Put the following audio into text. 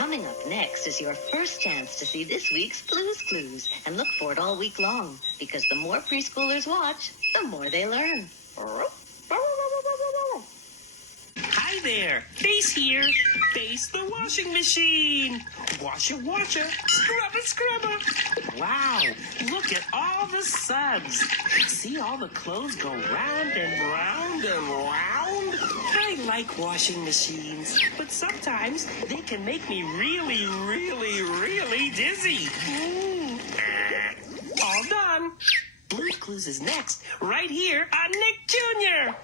Coming up next is your first chance to see this week's Blue's Clues, and look for it all week long, because the more preschoolers watch, the more they learn. Hi there, Face here. Face the washing machine. Washer, washer, scrubber, scrubber. Wow, look at all the suds. See all the clothes go round and round and round? I like washing machines, but sometimes they can make me really, really, really dizzy. All done. Blue's Clues is next, right here on Nick Jr.